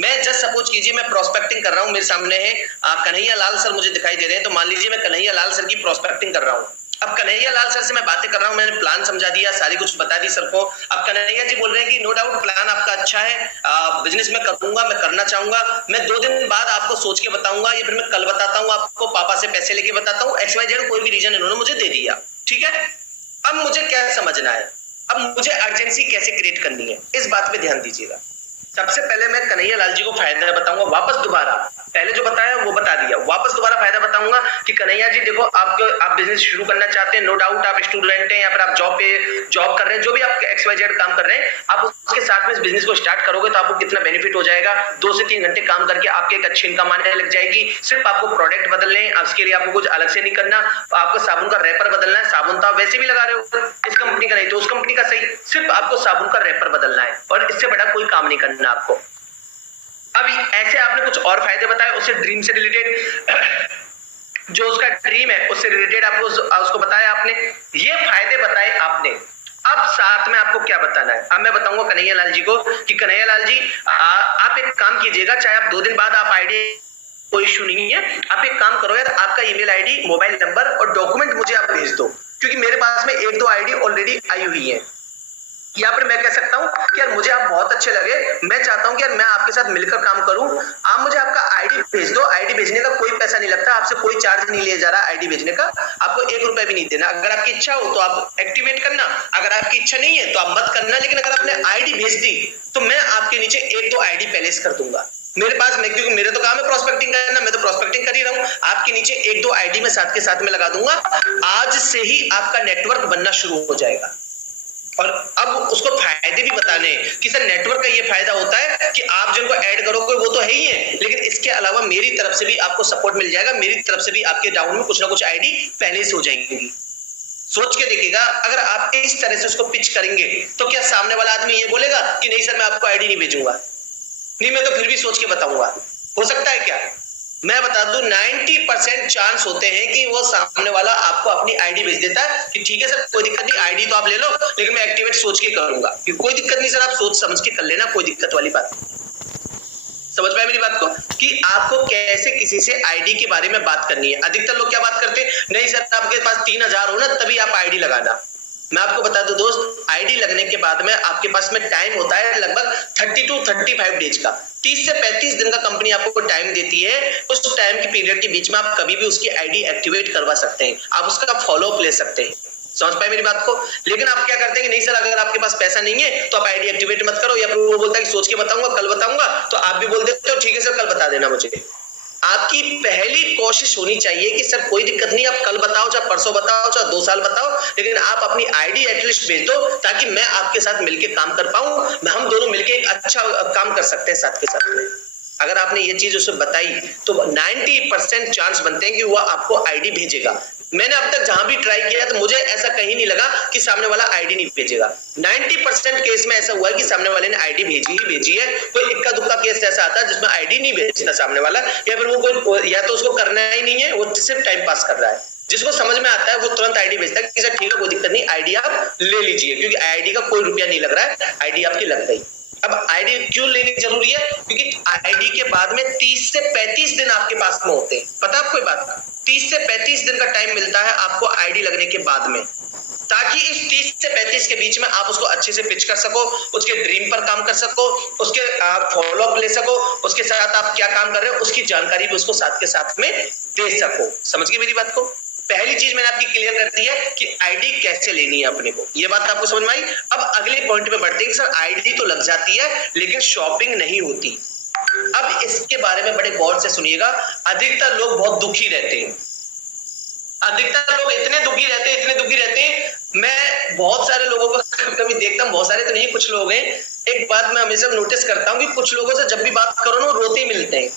मैं just suppose कीजिए मैं प्रोस्पेक्टिंग कर रहा हूँ, मेरे सामने है कन्हैया लाल सर मुझे दिखाई दे रहे हैं, तो मान लीजिए मैं कन्हैया लाल सर की प्रोस्पेक्टिंग कर रहा हूँ। अब कन्हैया लाल सर से मैं बातें कर रहा हूँ, मैंने प्लान समझा दिया, सारी कुछ बता दी सर को। अब कन्हैया जी बोल रहे हैं कि नो डाउट प्लान आपका अच्छा है, बिजनेस में करूंगा, मैं करना चाहूंगा, मैं 2 दिन बाद आपको सोच के बताऊंगा या फिर मैं कल बताता हूँ आपको, पापा से पैसे लेके बताता हूँ, XYZ कोई भी रीजन इन्होंने मुझे दे दिया, ठीक है। अब मुझे क्या समझना है, अब मुझे अर्जेंसी कैसे क्रिएट करनी है, इस बात पे ध्यान दीजिएगा। सबसे पहले मैं कन्हैया लाल जी को फायदा बताऊंगा, वापस दोबारा पहले जो बताया वो बता दिया, वापस दोबारा फायदा बताऊंगा कि कन्हैया जी देखो आप बिजनेस शुरू करना चाहते हैं, नो डाउट आप स्टूडेंट हैं या फिर आप जॉब कर रहे हैं, जो भी आप XYZ काम कर रहे हैं, आप उसके साथ में इस बिजनेस को स्टार्ट करोगे तो आपको कितना बेनिफिट हो जाएगा। 2 से 3 घंटे काम करके आपकी एक अच्छी इनकम आने लग जाएगी। सिर्फ आपको प्रोडक्ट बदलने हैं, उसके लिए आपको कुछ अलग से नहीं करना, आपको साबुन का रैपर बदलना है, साबुन तो आप वैसे भी लगा रहे हो, इस कंपनी का नहीं तो उस कंपनी का सही, सिर्फ आपको साबुन का रैपर बदलना है और इससे बड़ा कोई काम नहीं करना आपको। अभी ऐसे आपने कुछ और फायदे बताए, उससे ड्रीम से रिलेटेड जो उसका ड्रीम है उससे रिलेटेड आपको उसको बताया आपने, ये फायदे बताए आपने। अब साथ में आपको क्या बताना है, अब मैं बताऊंगा कन्हैया लाल जी को कि कन्हैया लाल जी आप एक काम कीजिएगा, चाहे आप 2 दिन बाद आप आईडी, कोई इश्यू नहीं है, आप एक काम करो यार, आपका ईमेल आईडी, मोबाइल नंबर और डॉक्यूमेंट मुझे आप भेज दो, क्योंकि मेरे पास में 1-2 आईडी ऑलरेडी आई हुई है। या फिर मैं कह सकता हूं कि यार मुझे आप बहुत अच्छे लगे, मैं चाहता हूं कि यार मैं आपके साथ मिलकर काम करूं, आप मुझे आपका आईडी भेज दो, आईडी भेजने का कोई पैसा नहीं लगता, आपसे कोई चार्ज नहीं लिया जा रहा आईडी भेजने का, आपको 1 रुपया भी नहीं देना। अगर आपकी इच्छा हो तो आप एक्टिवेट करना, अगर आपकी इच्छा नहीं है तो आप मत करना, लेकिन अगर आपने आईडी भेज दी तो मैं आपके नीचे 1-2 आईडी पहले से कर दूंगा मेरे पास में, क्योंकि मेरे तो काम है प्रॉस्पेक्टिंग करना, मैं तो प्रॉस्पेक्टिंग कर ही रहा हूं, आपके नीचे 1-2 आईडी में साथ के साथ में लगा दूंगा। आज से ही आपका नेटवर्क बनना शुरू हो जाएगा। और अब उसको फायदे भी बताने कि सर नेटवर्क का ये फायदा होता है कि आप जिनको ऐड करोगे वो तो है ही है, लेकिन इसके अलावा मेरी तरफ से भी आपको सपोर्ट मिल जाएगा, मेरी तरफ से भी आपके डाउन में कुछ ना कुछ आईडी पहले से हो जाएंगी। सोच के देखिएगा, अगर आप इस तरह से उसको पिच करेंगे तो क्या सामने वाला आदमी ये बोलेगा कि नहीं सर मैं आपको आईडी नहीं भेजूंगा, नहीं मैं तो फिर भी सोच के बताऊंगा, हो सकता है क्या? मैं बता दूं 90% चांस होते हैं कि वो सामने वाला आपको अपनी आईडी भेज देता है कि ठीक है सर कोई दिक्कत नहीं, आईडी तो आप ले लो, लेकिन मैं एक्टिवेट सोच के करूंगा, कि कोई दिक्कत नहीं सर, आप सोच समझ के कर लेना, कोई दिक्कत वाली बात। समझ पाए मेरी बात को कि आपको कैसे किसी से आईडी के बारे में बात करनी है। अधिकतर लोग क्या बात करते हैं, नहीं सर आपके पास 3000 हो ना तभी आप आईडी लगाना। मैं आपको बता दूं दोस्त, आईडी लगने के बाद में आपके पास में टाइम होता है लगभग 30 to 35 डेज का, 30 से 35 दिन का कंपनी आपको टाइम देती है। उस टाइम के पीरियड के बीच में आप कभी भी उसकी आईडी एक्टिवेट करवा सकते हैं, आप उसका फॉलोअप ले सकते हैं। समझ पाए मेरी बात को? लेकिन आप क्या करते हैं कि नहीं सर अगर आपके पास पैसा नहीं है तो आप आईडी एक्टिवेट मत करो, या फिर वो बोलता है कि सोच के बताऊंगा, कल बताऊंगा, तो आप भी बोल देते हो ठीक है सर कल बता देना मुझे। आपकी पहली कोशिश होनी चाहिए कि सर कोई दिक्कत नहीं, आप कल बताओ चाहे परसों बताओ चाहे 2 साल बताओ, लेकिन आप अपनी आईडी एटलीस्ट भेज दो ताकि मैं आपके साथ मिलकर काम कर पाऊं, हम दोनों मिलकर एक अच्छा काम कर सकते हैं साथ के साथ में। अगर आपने ये चीज उसे बताई तो 90% चांस बनते हैं कि वो आपको आईडी भेजेगा। मैंने अब तक जहां भी ट्राई किया तो मुझे ऐसा कहीं नहीं लगा कि सामने वाला आईडी नहीं भेजेगा। 90% केस में ऐसा हुआ है कि सामने वाले ने आईडी भेजी ही भेजी है। कोई इक्का दुक्का केस ऐसा आता है जिसमें आईडी नहीं भेजता सामने वाला, या फिर वो कोई या तो उसको करना ही नहीं है, वो सिर्फ टाइम पास कर रहा है। जिसको समझ में आता है वो तुरंत आईडी भेजता है कि सर ठीक है कोई दिक्कत नहीं, आईडी आप ले लीजिए, क्योंकि आईडी का कोई रुपया नहीं लग रहा है, आईडी आपकी लग गई। अब आईडी क्यों लेनी जरूरी है? क्योंकि आईडी के बाद में 30 से 35 दिन आपके पास में होते हैं। पता है आपको ये बात? 30 से 35 दिन का टाइम मिलता है आपको आईडी लगने के बाद में, ताकि इस 30 से 35 के बीच में आप उसको अच्छे से पिच कर सको, उसके ड्रीम पर काम कर सको, उसके फॉलो अप ले सको, उसके साथ आप क्या काम कर रहे हो उसकी जानकारी भी उसको साथ के साथ में दे सको। समझ गए मेरी बात को? पहली चीज मैंने आपकी क्लियर कर दी है कि आईडी कैसे लेनी है अपने को, ये बात आपको समझ में आई। अब अगले पॉइंट पे बढ़ते हैं कि सर आईडी तो लग जाती है लेकिन शॉपिंग नहीं होती। अब इसके बारे में बड़े गौर से सुनिएगा। अधिकतर लोग बहुत दुखी रहते हैं, अधिकतर लोग इतने दुखी रहते हैं। मैं बहुत सारे लोगों को कभी देखता हूँ, बहुत सारे तो नहीं, कुछ लोग हैं। एक बात मैं हमेशा नोटिस करता हूँ कि कुछ लोगों से जब भी बात करो ना रोते ही मिलते हैं।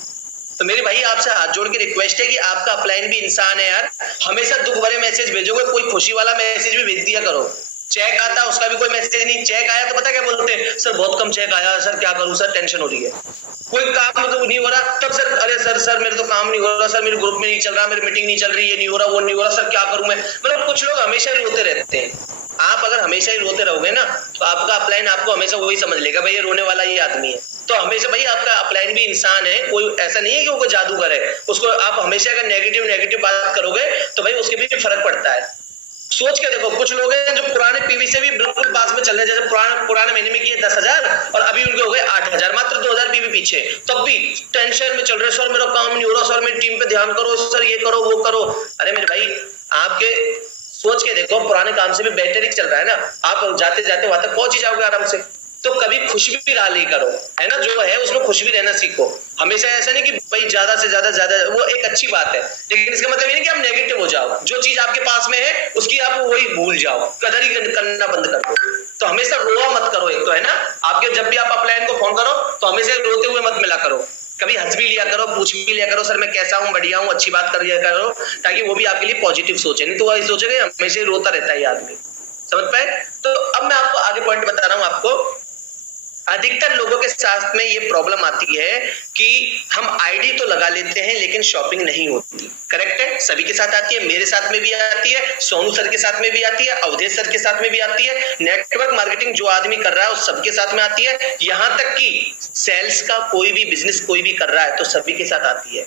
तो मेरे भाई आपसे हाथ जोड़ के रिक्वेस्ट है कि आपका अपलाइन भी इंसान है यार, हमेशा दुख भरे मैसेज भेजोगे, कोई खुशी वाला मैसेज भी भेज दिया करो। चेक आता उसका भी कोई मैसेज नहीं, चेक आया तो पता क्या बोलते हैं, सर बहुत कम चेक आया, सर क्या करूं सर, टेंशन हो रही है, कोई काम मतलब नहीं हो रहा, तब सर अरे सर मेरे तो काम नहीं हो रहा, सर मेरे ग्रुप में नहीं चल रहा, मेरी मीटिंग नहीं चल रही, ये नहीं हो रहा, वो नहीं हो रहा, सर क्या करूं मैं। मतलब कुछ लोग हमेशा ही रोते रहते हैं। आप अगर हमेशा ही रोते रहोगे ना तो आपका अपलाइन आपको हमेशा वही समझ लेगा, भाई ये रोने वाला ये आदमी है। तो हमेशा भाई आपका अपलाइन भी भी इंसान है, कोई ऐसा नहीं है कि वो कोई जादूगर है, उसको आप हमेशा अगर नेगेटिव बात करोगे तो भाई उसके भी फर्क पड़ता है। सोच के देखो, कुछ लोग हैं जो पुराने पीवी से भी बिल्कुल पास में चल रहे हैं, जैसे पुराने महीने में किए 10,000 और अभी उनके हो गए 8,000, मात्र 2,000 पीवी पीछे, तब भी टेंशन में चल रहे, सर मेरा काम नहीं हो रहा, सर मेरी टीम पे ध्यान करो, सर ये करो वो करो। अरे मेरे भाई, आपके सोच के देखो, पुराने काम से भी बेटर ही चल रहा है ना, आप जाते जाते वहां तक पहुंच ही जाओगे आराम से। तो कभी खुश भी नहीं करो, है ना, जो है उसमें खुश भी रहना सीखो। हमेशा ऐसा नहीं कि भाई ज्यादा से ज्यादा, वो एक अच्छी बात है, लेकिन इसका मतलब ये नहीं कि आप नेगेटिव हो जाओ। जो चीज आपके पास में है उसकी आप वही भूल जाओ, कदर ही करना बंद कर दो। तो हमेशा रोआ मत करो, एक तो है ना, आपके जब भी आप अपलाइन को फोन करो तो हमेशा रोते हुए मत मिला करो, कभी हंस भी लिया करो, पूछ भी लिया करो, सर मैं कैसा हूँ, बढ़िया हूँ, अच्छी बात कर लिया करो, ताकि वो भी आपके लिए पॉजिटिव सोचे। नहीं तो वही सोचेगा हमेशा ही रोता रहता है आदमी, समझ पाए। तो अब मैं आपको आगे पॉइंट बता रहा हूँ। आपको अधिकतर लोगों के साथ में ये प्रॉब्लम आती है कि हम आईडी तो लगा लेते हैं लेकिन शॉपिंग नहीं होती। करेक्ट है, सभी के साथ आती है, मेरे साथ में भी आती है, सोनू सर के साथ में भी आती है, अवधेश सर के साथ में भी आती है, नेटवर्क मार्केटिंग जो आदमी कर रहा है उस सबके साथ में आती है, यहां तक कि सेल्स का कोई भी बिजनेस कोई भी कर रहा है तो सभी के साथ आती है।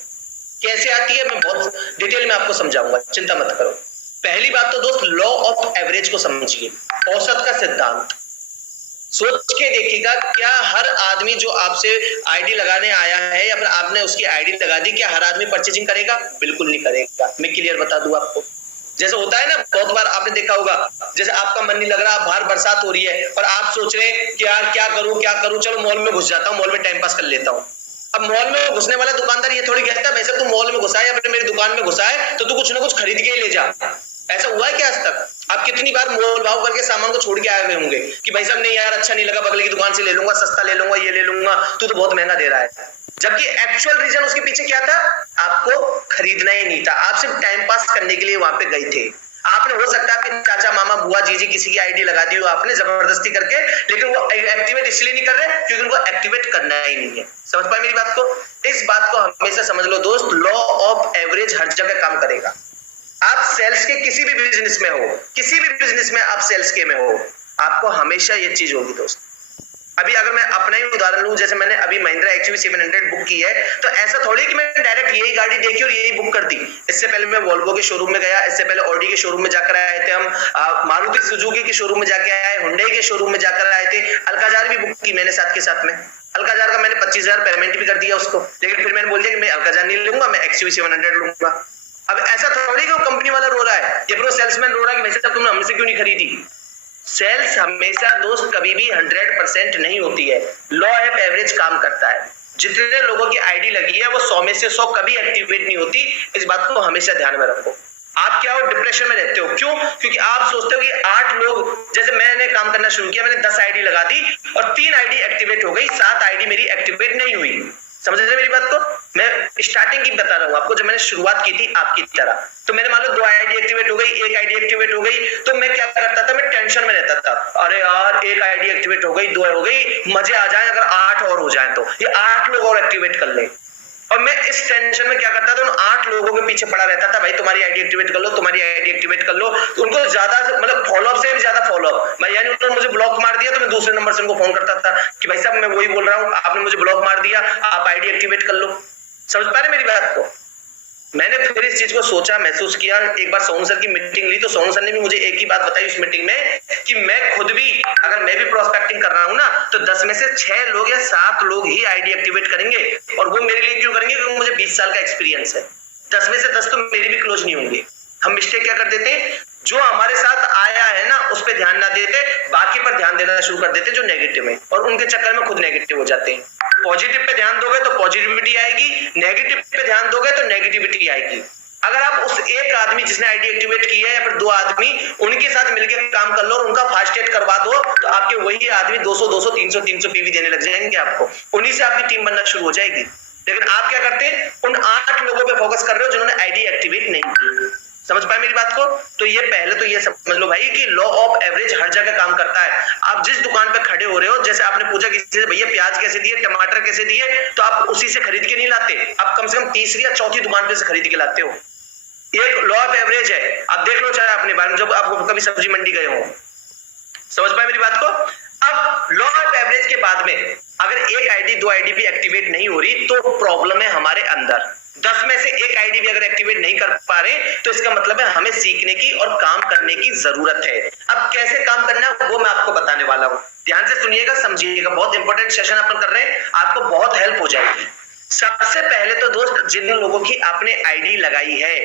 कैसे आती है मैं बहुत डिटेल में आपको समझाऊंगा, चिंता मत करो। पहली बात तो दोस्त, लॉ ऑफ एवरेज को समझिए, औसत का सिद्धांत। सोच के देखिएगा, क्या हर आदमी जो आपसे आईडी लगाने आया है या फिर आपने उसकी आईडी लगा दी, क्या हर आदमी परचेजिंग करेगा? बिल्कुल नहीं करेगा। मैं क्लियर बता दूं आपको, जैसे होता है ना, बहुत बार आपने देखा होगा, जैसे आपका मन नहीं लग रहा, बाहर बरसात हो रही है और आप सोच रहे हैं कि यार क्या करूं, चलो मॉल में घुस जाता हूं, मॉल में टाइम पास कर लेता हूं। अब मॉल में घुसने वाला दुकानदार ये थोड़ी कहता है वैसे तू मॉल में घुसा है या फिर मेरी दुकान में घुसा है तो तू कुछ ना कुछ खरीद के ही ले जा। ऐसा हुआ है क्या आज तक? आप कितनी बार मोल भाव करके सामान को छोड़ के आए हुए होंगे कि भाई साहब नहीं यार अच्छा नहीं लगा, बगले की दुकान से ले लूंगा, सस्ता ले लूंगा, ये ले लूंगा, तू तो बहुत महंगा दे रहा है। जबकि एक्चुअल रीजन उसके पीछे क्या था? आपको खरीदना ही नहीं था, आप सिर्फ टाइम पास करने के लिए वहां पे गए थे। आपने हो सकता है कि चाचा मामा बुआ जीजी किसी की आईडी लगा दी हो आपने जबरदस्ती करके, लेकिन वो एक्टिवेट इसलिए नहीं कर रहे क्योंकि उनको एक्टिवेट करना ही नहीं है। समझ पाए मेरी बात को? इस बात को हमेशा समझ लो दोस्त, लॉ ऑफ एवरेज हर जगह काम करेगा। आप सेल्स के किसी भी बिजनेस में हो, किसी भी बिजनेस में आप सेल्स के में हो, आपको हमेशा ये चीज होगी दोस्त। अभी अगर मैं अपना ही उदाहरण लूं, जैसे मैंने अभी महिंद्रा XUV 700 बुक की है, तो ऐसा थोड़ी कि मैं डायरेक्ट यही गाड़ी देखी और यही बुक कर दी। इससे पहले मैं वोल्वो के शोरूम में गया, इससे पहले ऑडी के शोरूम में जाकर आए थे हम, मारुति सुजुकी के शोरूम में जाके आए, हुंडई के शोरूम में जाकर आए थे, अल्काजार भी बुक की मैंने साथ के साथ में। अल्काजार का मैंने 25,000 पेमेंट भी कर दिया उसको, लेकिन फिर मैंने बोल दिया कि मैं अल्काजार नहीं लूंगा, मैं XUV 700 लूंगा। अब ऐसा थोड़ी कि वो कंपनी वाला रो रहा है या फिर वो सेल्समैन रो रहा है कि वैसे तुमने हमसे क्यों नहीं खरीदी। सेल्स हमेशा दोस्त कभी भी 100% नहीं होती है, लॉ ऑफ एवरेज काम करता है। जितने लोगों की आईडी लगी है वो 100 में से 100 कभी एक्टिवेट नहीं होती, इस बात को हमेशा ध्यान में रखो। आप क्या हो, डिप्रेशन में रहते हो, क्यों? क्योंकि आप सोचते हो कि 8 लोग, जैसे मैंने काम करना शुरू किया, मैंने 10 आईडी लगा दी और 3 आईडी एक्टिवेट हो गई, 7 आईडी मेरी एक्टिवेट नहीं हुई। समझ रहे मेरी बात को? मैं स्टार्टिंग की बता रहा हूँ आपको, जब मैंने शुरुआत की थी आपकी तरह, तो मैंने मान लो 2 आईडी एक्टिवेट हो गई, 1 आईडी एक्टिवेट हो गई, तो मैं क्या करता था, मैं टेंशन में रहता था, अरे यार 1 आईडी एक्टिवेट हो गई, 2 हो गई, मजे आ जाए अगर 8 और हो जाए तो, ये 8 लोग और एक्टिवेट कर ले। और मैं इस टेंशन में क्या करता था, उन 8 लोगों के पीछे पड़ा रहता था, भाई तुम्हारी आईडी एक्टिवेट कर लो, तुम्हारी आईडी एक्टिवेट कर लो। तो उनको ज्यादा मतलब फॉलोअप से भी ज्यादा फॉलोअप, मैं यानी उन्होंने मुझे ब्लॉक मार दिया तो मैं दूसरे नंबर से उनको फोन करता था कि भाई साहब मैं वही बोल रहा हूँ, आपने मुझे ब्लॉक मार दिया, आप आईडी एक्टिवेट कर लो। समझ पा रहे मेरी बात को? मैंने फिर इस चीज को सोचा, महसूस किया। एक बार सोनू सर की मीटिंग ली तो सोनू सर ने भी मुझे एक ही बात बताई उस मीटिंग में कि मैं खुद भी, अगर मैं भी प्रोस्पेक्टिंग कर रहा हूं ना, तो 10 में से 6 लोग या 7 लोग ही आईडी एक्टिवेट करेंगे। और वो मेरे लिए क्यों करेंगे? क्योंकि मुझे 20 साल का एक्सपीरियंस है। 10 में से 10 तो मेरी भी क्लोज नहीं होंगे। हम मिस्टेक क्या कर देते हैं, जो हमारे साथ आया है ना उस पर ध्यान ना देते, बाकी पर ध्यान देना शुरू कर देते जो नेगेटिव है, और उनके चक्कर में खुद नेगेटिव हो जाते हैं। पॉजिटिव पे ध्यान दोगे तो पॉजिटिविटी आएगी, नेगेटिव पे ध्यान दोगे तो नेगेटिविटी आएगी। अगर आप उस एक आदमी जिसने आईडी एक्टिवेट की है या फिर 2 आदमी उनके साथ मिलकर काम कर लो और उनका फास्टेट करवा दो, तो आपके वही आदमी 200 200 300 300 पीवी देने लग जाएंगे आपको, उन्हीं से आपकी टीम बनना शुरू हो जाएगी। लेकिन आप क्या करते हैं, उन 8 लोगों पे फोकस कर रहे हो जिन्होंने आईडी एक्टिवेट नहीं की। समझ पाए मेरी बात को? तो ये पहले तो ये समझ लो भाई कि लॉ ऑफ एवरेज हर जगह काम करता है। आप जिस दुकान पे खड़े हो रहे हो, जैसे आपने पूछा किसी से भैया प्याज कैसे दिए, टमाटर कैसे दिए, तो आप उसी से खरीद के नहीं लाते, आप कम से कम तीसरी या चौथी दुकान पे से खरीद के लाते हो। एक लॉ ऑफ एवरेज है, आप देख लो चाहे अपने बारे में, जब आप कभी सब्जी मंडी गए हो। समझ पाए मेरी बात को? अब लॉ ऑफ एवरेज के बाद में अगर एक आईडी दो आईडी भी एक्टिवेट नहीं हो रही तो प्रॉब्लम है हमारे अंदर। 10 में से एक आईडी भी अगर एक्टिवेट नहीं कर पा रहे तो इसका मतलब है हमें सीखने की और काम करने की जरूरत है। अब कैसे काम करना है वो मैं आपको बताने वाला हूं, ध्यान से सुनिएगा, समझिएगा, बहुत इंपॉर्टेंट सेशन अपन कर रहे हैं, आपको बहुत हेल्प हो जाएगी। सबसे पहले तो दोस्त जिन लोगों की आपने आईडी लगाई है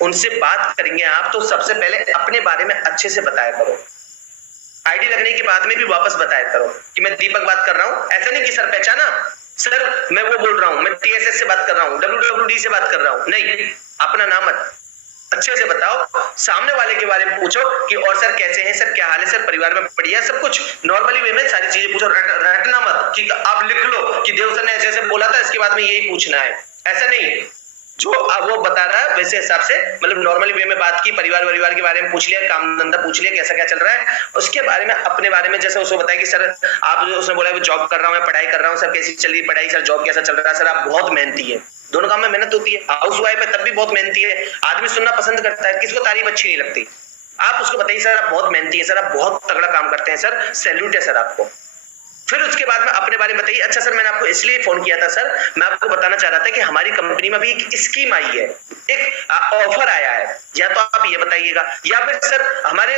उनसे बात करेंगे आप, तो सबसे पहले अपने बारे में अच्छे से बताया करो। आईडी लगने के बाद में भी वापस बताया करो कि मैं दीपक बात कर रहा हूं, ऐसा नहीं कि सर पहचाना, सर मैं वो बोल रहा हूं, मैं टीएसएस से बात कर रहा हूं, डब्ल्यूडब्ल्यूडी से बात कर रहा हूं, नहीं, अपना नाम अच्छे से बताओ। सामने वाले के बारे में पूछो कि और सर कैसे हैं, सर क्या हाल है, सर परिवार में बढ़िया, सब कुछ नॉर्मली वे में सारी चीजें पूछो। रटना मत कि आप लिख लो कि देव सर ने ऐसे ऐसे बोला था, इसके बाद में यही पूछना है, ऐसा नहीं। जो वो बता रहा है वैसे हिसाब से, मतलब नॉर्मली वे में बात की, परिवार के बारे में पूछ लिया, काम धंधा पूछ लिया, कैसा क्या चल रहा है, उसके बारे में अपने बारे में जैसे उसको बताया कि सर आप, जो उसने बोला जॉब कर रहा हूं, मैं पढ़ाई कर रहा हूं, सर कैसी चल रही पढ़ाई, सर जॉब कैसा चल रहा है, सर आप बहुत मेहनती है, दोनों काम में मेहनत होती है, हाउस वाइफ है तब भी बहुत मेहनती है, आदमी सुनना पसंद करता है, किसको तारीफ अच्छी नहीं लगती। आप उसको बताइए सर आप बहुत मेहनती है, सर आप बहुत तगड़ा काम करते हैं, सर सैल्यूट है सर आपको। फिर उसके बाद में अपने बारे में बताइए, अच्छा सर मैंने आपको इसलिए फोन किया था सर, मैं आपको बताना चाह रहा था कि हमारी कंपनी में भी एक स्कीम आई है, एक ऑफर आया है, या तो आप ये बताइएगा, या फिर सर हमारे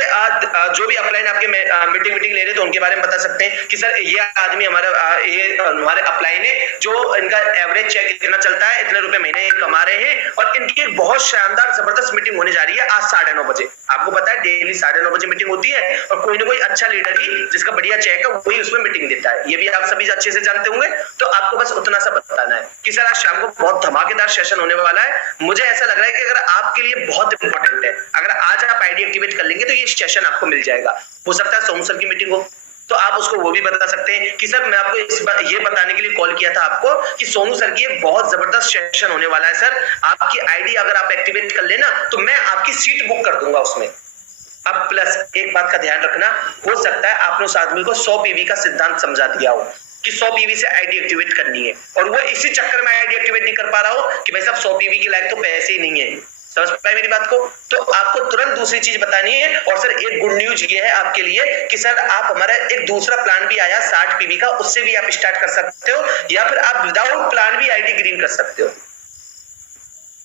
जो भी अपलाइन आपके मीटिंग ले रहे तो उनके बारे में बता सकते हैं कि सर ये आदमी हमारे अपलाइन है, जो इनका एवरेज चेक इतना चलता है, इतने रुपए महीने कमा रहे हैं, और इनकी एक बहुत शानदार जबरदस्त मीटिंग होने जा रही है आज 9:30 बजे। आपको पता है डेली 9:30 बजे मीटिंग होती है, और कोई ना कोई अच्छा लीडर ही जिसका बढ़िया चेक है वही उसमें मीटिंग देता है, ये भी आप सभी अच्छे से जानते होंगे। तो आपको बस उतना सा बताना है कि सर आज शाम को बहुत धमाकेदार सेशन होने वाला है, मुझे ऐसा लग रहा है कि अगर आपके लिए बहुत इंपॉर्टेंट है, अगर आज आप आईडी एक्टिवेट कर लेंगे तो ये सेशन आपको मिल जाएगा। हो सकता है सोमू सर की मीटिंग हो तो आप उसको वो भी बता सकते हैं कि सर मैं आपको ये बताने के लिए कॉल किया था आपको कि सोनू सर की एक बहुत जबरदस्त सेशन होने वाला है सर, आपकी आईडी अगर आप एक्टिवेट कर लेना तो मैं आपकी सीट बुक कर दूंगा उसमें। अब प्लस एक बात का ध्यान रखना, हो सकता है आपने उस आदमी को 100 पीवी का सिद्धांत समझा दिया हो कि 100 पीवी से आईडी एक्टिवेट करनी है, और वो इसी चक्कर में आईडी एक्टिवेट नहीं कर पा रहा हो कि भाई साहब 100 पीवी की लायक तो पैसे ही नहीं है। समझ पाए मेरी बात को? तो आपको तुरंत दूसरी चीज बतानी है। और सर एक गुड न्यूज ये है आपके लिए कि सर आप हमारा एक दूसरा प्लान भी आया 60 पीवी का, उससे भी आप स्टार्ट कर सकते हो, या फिर आप विदाउट प्लान भी आईडी ग्रीन कर सकते हो।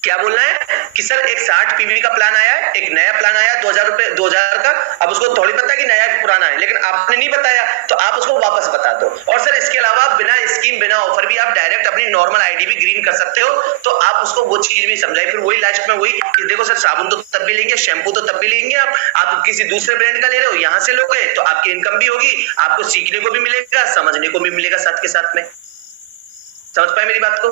क्या बोलना है कि सर एक 60 पीवी का प्लान आया है, एक नया प्लान आया 2000 का, अब उसको थोड़ी पता कि नया कि पुराना है, लेकिन आपने नहीं बताया तो आप उसको वापस बता दो। और सर इसके अलावा बिना स्कीम बिना ऑफर भी आप डायरेक्ट अपनी नॉर्मल आईडी भी ग्रीन कर सकते हो, तो आप उसको वो चीज भी समझाए। फिर वही लास्ट में वही कि देखो सर साबुन तो तब भी लेंगे, शैम्पू तो तब भी लेंगे, आप किसी दूसरे ब्रांड का ले रहे हो, यहां से लोगे तो आपकी इनकम भी होगी, आपको सीखने को भी मिलेगा, समझने को भी मिलेगा साथ के साथ में। समझ पाए मेरी बात को?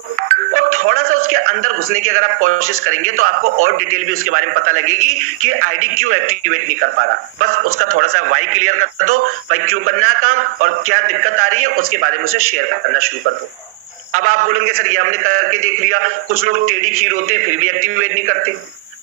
और थोड़ा सा उसके अंदर घुसने की अगर आप कोशिश करेंगे तो आपको और डिटेल भी उसके बारे में पता लगेगी कि आईडी क्यों एक्टिवेट नहीं कर पा रहा। बस उसका थोड़ा सा वाई क्लियर कर दो, भाई क्यों करना है काम और क्या दिक्कत आ रही है, उसके बारे में उसे शेयर करना शुरू कर दो। अब आप बोलेंगे सर ये हमने करके देख लिया, कुछ लोग टेढ़ी खीर होते हैं फिर भी एक्टिवेट नहीं करते।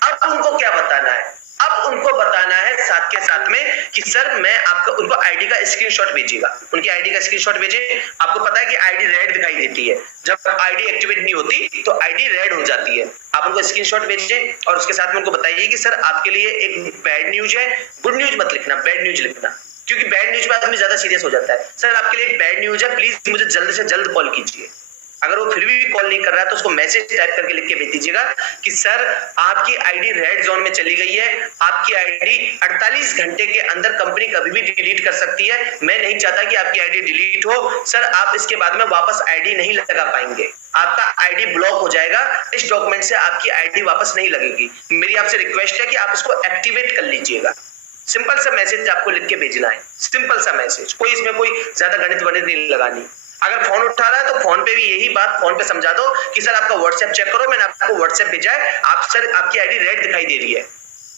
अब उनको क्या बताना है? अब उनको बताना है साथ के साथ में कि सर मैं आपको उनको आईडी का स्क्रीनशॉट भेजिएगा, उनकी आईडी का स्क्रीनशॉट भेजिए। आपको पता है कि आईडी रेड दिखाई देती है, जब आईडी एक्टिवेट नहीं होती तो आईडी रेड हो जाती है। आप उनको स्क्रीनशॉट भेजिए और उसके साथ में उनको बताइए कि सर आपके लिए एक बैड न्यूज है, गुड न्यूज मत लिखना, बैड न्यूज लिखना, क्योंकि बैड न्यूज में आदमी ज्यादा सीरियस हो जाता है। सर आपके लिए एक बैड न्यूज है, प्लीज मुझे जल्द से जल्द कॉल कीजिए। अगर वो फिर भी कॉल नहीं कर रहा है तो उसको मैसेज टाइप करके लिख के भेज दीजिएगा कि सर आपकी आईडी रेड जोन में चली गई है, आपकी आईडी 48 घंटे के अंदर कंपनी कभी भी डिलीट कर सकती है, मैं नहीं चाहता कि आपकी आईडी डिलीट हो। सर आप इसके बाद में वापस आईडी नहीं लगा पाएंगे, आपका आईडी ब्लॉक हो जाएगा, इस डॉक्यूमेंट से आपकी आईडी वापस नहीं लगेगी। मेरी आपसे रिक्वेस्ट है कि आप इसको एक्टिवेट कर लीजिएगा। सिंपल सा मैसेज आपको लिख के भेजना है, सिंपल सा मैसेज, कोई इसमें कोई ज्यादा गणित वणित नहीं लगानी। अगर फोन उठा रहा है तो फोन पे भी यही बात फोन पे समझा दो कि सर आपका व्हाट्सएप चेक करो, मैंने आपको व्हाट्सएप भेजा है, आप सर आपकी आईडी रेड दिखाई दे रही है,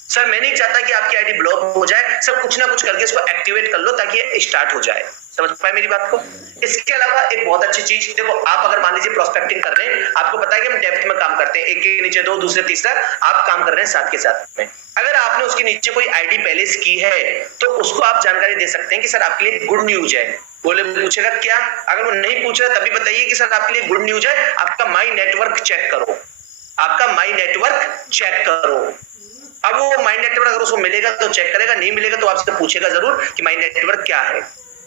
सर मैं नहीं चाहता कि आपकी आईडी ब्लॉक हो जाए, सर कुछ ना कुछ करके इसको एक्टिवेट कर लो ताकि ये स्टार्ट हो जाए। समझ पाए मेरी बात को? इसके अलावा एक बहुत अच्छी चीज देखो, आप अगर मान लीजिए प्रोस्पेक्टिंग कर रहे हैं, आपको पता है कि हम डेप्थ में काम करते हैं, एक के नीचे दो, दूसरे तीसरा, आप काम कर रहे हैं साथ के साथ में। अगर आपने उसके नीचे कोई आईडी पहले की है तो उसको आप जानकारी दे सकते हैं कि सर आपके लिए गुड न्यूज है। बोले पूछेगा क्या? अगर वो नहीं पूछ रहा तभी बताइए कि सर आपके लिए गुड न्यूज है, आपका माई नेटवर्क चेक करो, आपका माई नेटवर्क चेक करो। अब वो माइंड नेटवर्क अगर उसको मिलेगा तो चेक करेगा, नहीं मिलेगा तो आपसे पूछेगा जरूर कि माइंड नेटवर्क क्या है।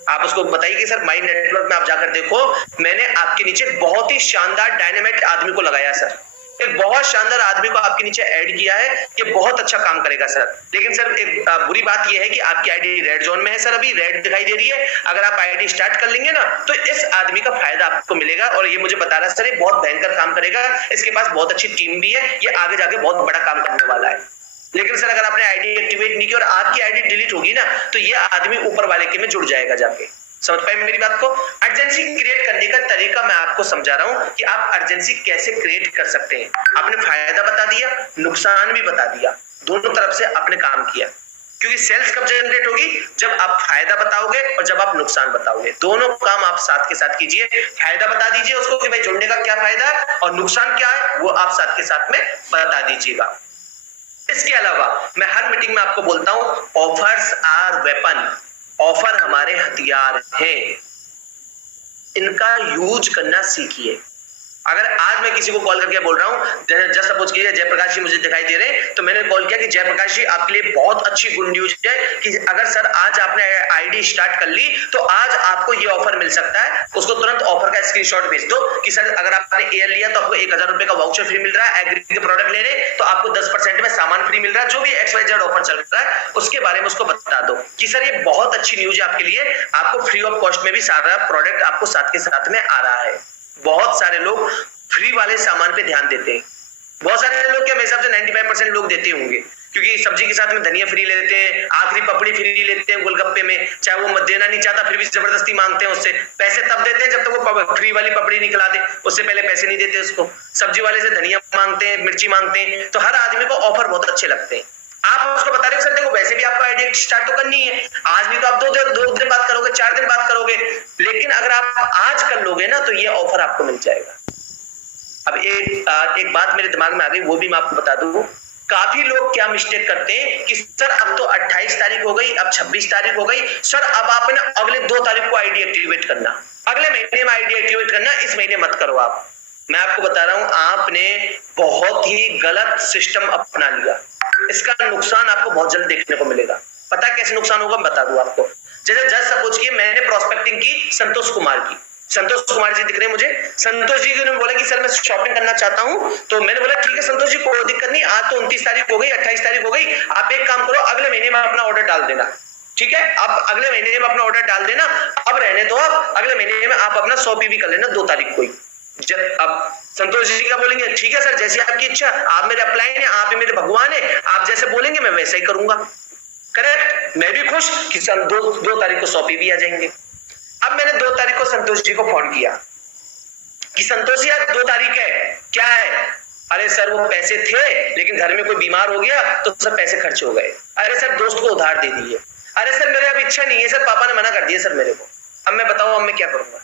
आप उसको बताइए कि सर माइंड नेटवर्क में आप जाकर देखो, मैंने आपके नीचे बहुत ही शानदार डायनामाइट आदमी को लगाया सर, एक बहुत शानदार आदमी को आपके नीचे ऐड किया है, ये बहुत अच्छा काम करेगा सर। लेकिन सर एक बुरी बात ये है कि आपकी आईडी रेड जोन में है सर, अभी रेड दिखाई दे रही है। अगर आप आईडी स्टार्ट कर लेंगे ना तो इस आदमी का फायदा आपको मिलेगा, और ये मुझे बता रहा है सर ये बहुत भयंकर काम करेगा, इसके पास बहुत अच्छी टीम भी है, ये आगे जाके बहुत बड़ा काम करने वाला है। लेकिन सर अगर आपने आईडी एक्टिवेट नहीं की और आपकी आईडी डिलीट होगी ना तो ये आदमी ऊपर वाले के में जुड़ जाएगा जाके। समझ पाए मेरी बात को? अर्जेंसी क्रिएट करने का तरीका मैं आपको समझा रहा हूं कि आप अर्जेंसी कैसे क्रिएट कर सकते हैं। आपने फायदा बता दिया, नुकसान भी बता दिया, दोनों तरफ से आपने काम किया। क्योंकि सेल्स कब जनरेट होगी? जब आप फायदा बताओगे और जब आप नुकसान बताओगे, दोनों काम आप साथ के साथ कीजिए। फायदा बता दीजिए उसको कि भाई जुड़ने का क्या फायदा है और नुकसान क्या है, वो आप साथ के साथ में बता दीजिएगा। इसके अलावा मैं हर मीटिंग में आपको बोलता हूं, ऑफर्स आर वेपन, ऑफर हमारे हथियार हैं, इनका यूज करना सीखिए। अगर आज मैं किसी को कॉल करके बोल रहा हूं, जस्ट सपोज कीजिए जयप्रकाश जी मुझे दिखाई दे रहे हैं, तो मैंने कॉल किया कि जयप्रकाश जी आपके लिए बहुत अच्छी गुड न्यूज है कि अगर सर आज आपने आईडी स्टार्ट कर ली तो आज आपको ये ऑफर मिल सकता है। उसको तुरंत ऑफर का स्क्रीनशॉट भेज दो कि सर अगर आपने एयर लिया तो आपको 1000 रुपए का वाउचर फ्री मिल रहा है, एग्री के प्रोडक्ट ले रहे तो आपको 10% में सामान फ्री मिल रहा है, जो भी XYZ ऑफर चल रहा है उसके बारे में उसको बता दो कि सर ये बहुत अच्छी न्यूज है आपके लिए, आपको फ्री ऑफ कॉस्ट में भी सारा प्रोडक्ट आपको साथ के साथ में आ रहा है। बहुत सारे लोग फ्री वाले सामान पे ध्यान देते हैं, बहुत सारे लोग क्या मेरे हिसाब से 95% लोग देते होंगे, क्योंकि सब्जी के साथ में धनिया फ्री लेते हैं, आखिरी पपड़ी फ्री लेते हैं गोलगप्पे में, चाहे वो देना नहीं चाहता फिर भी जबरदस्ती मांगते हैं उससे। पैसे तब देते हैं जब तक वो फ्री वाली पपड़ी नहीं खिला दे, उससे पहले पैसे नहीं देते उसको। सब्जी वाले से धनिया मांगते हैं, मिर्ची मांगते हैं, तो हर आदमी को ऑफर बहुत अच्छे लगते हैं। आप उसको बता रहे हो सर देखो वैसे भी आपको आईडी स्टार्ट तो करनी है, आज नहीं तो आप दो दिन बात करोगे, 4 दिन बात करोगे, लेकिन अगर आप आज कर लोगे ना तो ये ऑफर आपको मिल जाएगा। अब एक बात मेरे दिमाग में आ गई, वो भी मैं आपको बता दूं। काफी लोग क्या मिस्टेक करते हैं कि सर अब तो 28 तारीख हो गई, अब 26 तारीख हो गई, सर अब आपने अगले 2 तारीख को आईडी एक्टिवेट करना, अगले महीने में आईडी एक्टिवेट करना, इस महीने मत करो आप। मैं आपको बता रहा हूं आपने बहुत ही गलत सिस्टम अपना लिया, इसका नुकसान आपको बहुत जल्द देखने को मिलेगा। पता है कैसे नुकसान होगा? बता दूं आपको। जैसे जस्ट सपोज किए मैंने प्रोस्पेक्टिंग की संतोष कुमार की, संतोष कुमार जी दिख रहे हैं मुझे, संतोष जी ने बोला कि सर मैं शॉपिंग करना चाहता हूं, तो मैंने बोला ठीक है संतोष जी कोई दिक्कत नहीं, आज तो 29 तारीख हो गई, 28 तारीख हो गई, आप एक काम करो अगले महीने में अपना ऑर्डर डाल देना, ठीक है? आप अगले महीने में अपना ऑर्डर डाल देना, अब रहने दो, आप अगले महीने में आप अपना 100 पीवी कर लेना 2 तारीख को ही। जब अब संतोष जी क्या बोलेंगे, ठीक है सर जैसी आपकी इच्छा, आप मेरे अपलाइन है, आप ही मेरे भगवान है, आप जैसे बोलेंगे मैं वैसा ही करूंगा। करेक्ट? मैं भी खुश कि 2 तारीख को 100 पीवी आ जाएंगे। अब मैंने 2 तारीख को संतोष जी को फोन किया कि संतोष जी आज 2 तारीख है, क्या है? अरे सर वो पैसे थे लेकिन घर में कोई बीमार हो गया तो सब पैसे खर्च हो गए। अरे सर दोस्त को उधार दे दिए। अरे सर मेरे अब इच्छा नहीं है सर, पापा ने मना कर दिया सर मेरे को। अब मैं बताऊं अब मैं क्या करूंगा?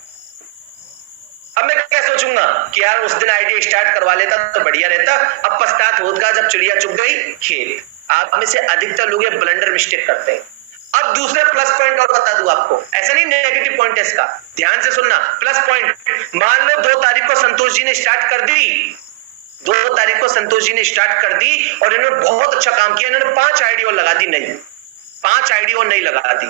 अब मैं क्या सोचूंगा कि यार उस दिन आईडी स्टार्ट करवा लेता तो बढ़िया रहता, अब पछतात होगा जब चिड़िया चुग गई खेत। आप में से अधिकतर लोग ये ब्लंडर मिस्टेक करते हैं। अब दूसरे प्लस पॉइंट और बता दूं आपको, ऐसा नहीं नेगेटिव पॉइंट है इसका, ध्यान से सुनना। प्लस पॉइंट, मान लो 2 तारीख को संतोष जी ने स्टार्ट कर दी, 2 तारीख को संतोष जी ने स्टार्ट कर दी और इन्होंने बहुत अच्छा काम किया, इन्होंने 5 आईडी और लगा दी, नहीं 5 आईडी और नहीं लगा दी।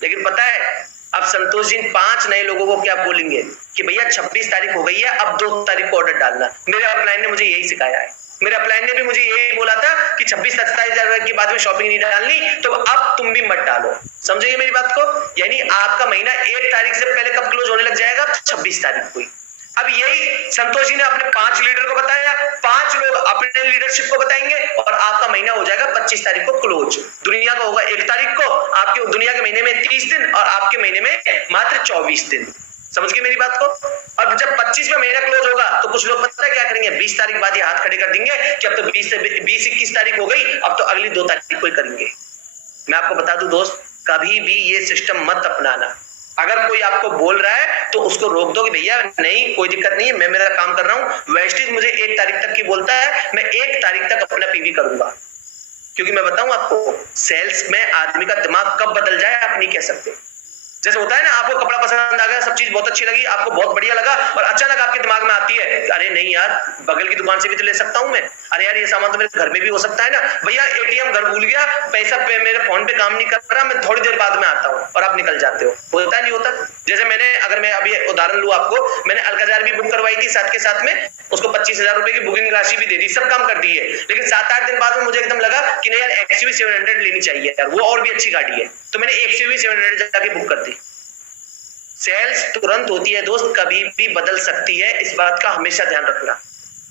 लेकिन पता है अब संतोष जी 5 नए लोगों को क्या बोलेंगे कि भैया 26 तारीख हो गई है, अब 2 तारीख को ऑर्डर डालना। मेरे अपलाइन ने मुझे यही सिखाया है, मेरे अपलाइन ने भी मुझे यही बोला था कि 26-27 हजार की बाद में शॉपिंग नहीं डालनी, तो अब तुम भी मत डालो। समझेंगे मेरी बात को? यानी आपका महीना 1 तारीख से पहले कब क्लोज होने लग जाएगा? 26 तारीख को ही। अब यही संतोष जी ने अपने 5 लीडर को बताया, 5 लोग अपने लीडरशिप को बताएंगे और आपका महीना हो जाएगा 25 तारीख को क्लोज। दुनिया का होगा 1 तारीख को, आपके दुनिया के महीने में 30 दिन और आपके महीने में मात्र 24 दिन। समझ गए मेरी बात को? अब जब 25 में महीना क्लोज होगा तो कुछ लोग पता है क्या करेंगे? 20 तारीख बाद ही हाथ खड़े कर देंगे कि अब तो 20-21 तारीख हो गई, अब तो अगली 2 तारीख को ही करेंगे। मैं आपको बता दूं दोस्त, कभी भी ये सिस्टम मत अपनाना। अगर कोई आपको बोल रहा है तो उसको रोक दो कि भैया नहीं कोई दिक्कत नहीं है, मैं मेरा काम कर रहा हूं। वेस्टेज मुझे 1 तारीख तक की बोलता है, मैं 1 तारीख तक अपना पीवी करूंगा। क्योंकि मैं बताऊं आपको, सेल्स में आदमी का दिमाग कब बदल जाए आप नहीं कह सकते। जैसे होता है ना, आपको कपड़ा पसंद आ गया, सब चीज बहुत अच्छी लगी, आपको बहुत बढ़िया लगा, और अचानक आपके दिमाग में आती है अरे नहीं यार, बगल की दुकान से भी तो ले सकता हूं मैं, अरे यार ये सामान तो मेरे घर में भी हो सकता है ना, भैया एटीएम घर भूल गया, पैसा पे मेरे फोन पे काम नहीं कर रहा, मैं थोड़ी देर बाद में आता हूँ, और आप निकल जाते हो। होता नहीं होता? जैसे मैंने, अगर मैं अभी उदाहरण लूं आपको, मैंने अल्काजार भी बुक करवाई थी, साथ के साथ में उसको 25,000 रुपए की बुकिंग राशि भी दे दी, सब काम कर दिए, लेकिन 7-8 दिन बाद में मुझे एकदम लगा कि नहीं यार एक्सयूवी 700 लेनी चाहिए यार, वो और भी अच्छी गाड़ी है, तो मैंने एक्सयूवी 700 जाके बुक कर दी। सेल्स तुरंत होती है दोस्त, कभी भी बदल सकती है, इस बात का हमेशा ध्यान रखना।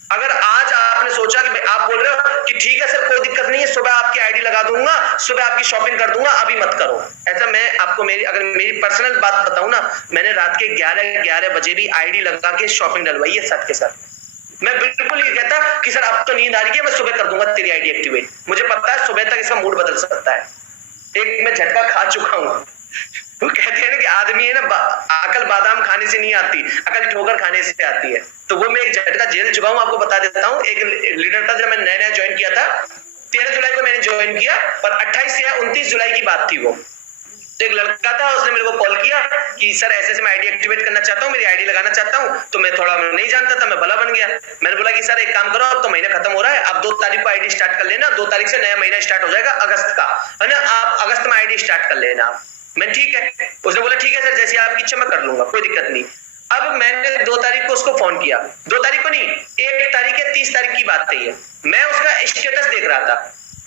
अगर आज आपने सोचा कि आप बोल रहे हो कि ठीक है सर कोई दिक्कत नहीं है, सुबह आपकी आईडी लगा दूंगा, सुबह आपकी शॉपिंग कर दूंगा, अभी मत करो ऐसा। मैं आपको अगर मेरी पर्सनल बात बताऊं ना, मैंने रात के 11 बजे भी आईडी लगा के शॉपिंग डलवाई है साथ के साथ। मैं बिल्कुल ये कहता कि सर अब तो नींद आ रही है, मैं सुबह कर दूंगा तेरी आईडी एक्टिवेट, मुझे पता है सुबह तक इसका मूड बदल सकता है। एक मैं झटका खा चुका हूं। वो कहते हैं ना कि आदमी है ना, अकल बादाम खाने से नहीं आती, अकल ठोकर खाने से आती है। तो वो मैं एक झटका झेल चुका हूं, आपको बता देता हूं। एक लीडर था, जब मैं नया ज्वाइन किया था, 13 जुलाई को मैंने ज्वाइन किया, और 28 या 29 जुलाई की बात थी वो। तो एक लड़का था, उसने मेरे को कॉल किया कि सर ऐसे ऐसे मैं आईडी एक्टिवेट करना चाहता हूँ, मेरी आईडी लगाना चाहता हूँ। तो मैं थोड़ा नहीं जानता था, मैं भला बन गया। मैंने बोला कि सर एक काम करो, अब तो महीना खत्म हो रहा है, आप 2 तारीख को आईडी स्टार्ट कर लेना, 2 तारीख से नया महीना स्टार्ट हो जाएगा अगस्त का, है ना, आप अगस्त में आईडी स्टार्ट कर लेना। मैं ठीक है, उसने बोला ठीक है सर, जैसे आपकी इच्छा मैं कर लूंगा, कोई दिक्कत नहीं। अब मैंने 2 तारीख को उसको फोन किया, 2 तारीख को नहीं, 1 तारीख या 30 तारीख की बात है ये। मैं उसका स्टेटस देख रहा था,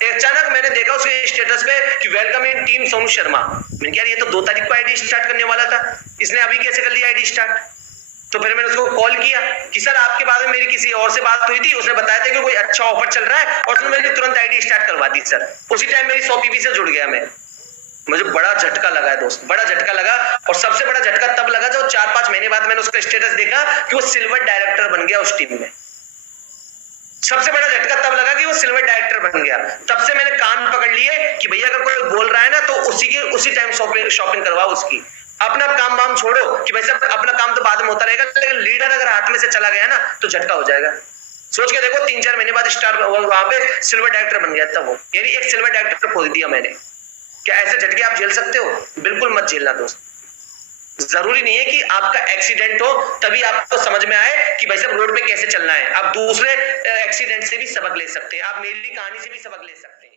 अचानक मैंने देखा उसके स्टेटस पे कि welcome in team Sonu Sharma. मैंने कहा ये तो 2 तारीख को आईडी स्टार्ट करने वाला था, इसने अभी कैसे कर लिया आईडी स्टार्ट? तो फिर मैंने उसको कॉल किया कि सर आपके बाद में मेरी किसी और से बात हुई थी, उसने बताया था कि कोई अच्छा ऑफर चल रहा है, और उसने मेरी तुरंत आईडी स्टार्ट करवा दी सर। उसी टाइम मेरी 100 पीपी से जुड़ गया मैं। मुझे बड़ा झटका लगा है दोस्त, बड़ा झटका लगा। और सबसे बड़ा झटका तब लगा जब 4-5 महीने बाद मैंने उसका स्टेटस देखा कि वो सिल्वर डायरेक्टर बन गया उस टीम में। सबसे बड़ा झटका तब लगा कि वो सिल्वर डायरेक्टर बन गया। तब से मैंने कान पकड़ लिए कि भैया अगर कोई बोल रहा है ना, तो उसी टाइम शॉपिंग करवाओ उसकी। अपना काम वाम छोड़ो कि भाई साहब अपना काम तो बाद में होता रहेगा, लेकिन लीडर अगर हाथ में से चला गया ना तो झटका हो जाएगा। सोच के देखो, 3-4 महीने बाद स्टार वहां पे सिल्वर डायरेक्टर बन गया था वो, यानी एक सिल्वर डायरेक्टर खोल दिया मैंने। क्या ऐसे झटके आप झेल सकते हो? बिल्कुल मत झेलना दोस्त। जरूरी नहीं है कि आपका एक्सीडेंट हो तभी आपको समझ में आए कि भाई साहब रोड पे कैसे चलना है। आप दूसरे एक्सीडेंट से भी सबक ले सकते हैं, आप मेरी कहानी से भी सबक ले सकते हैं।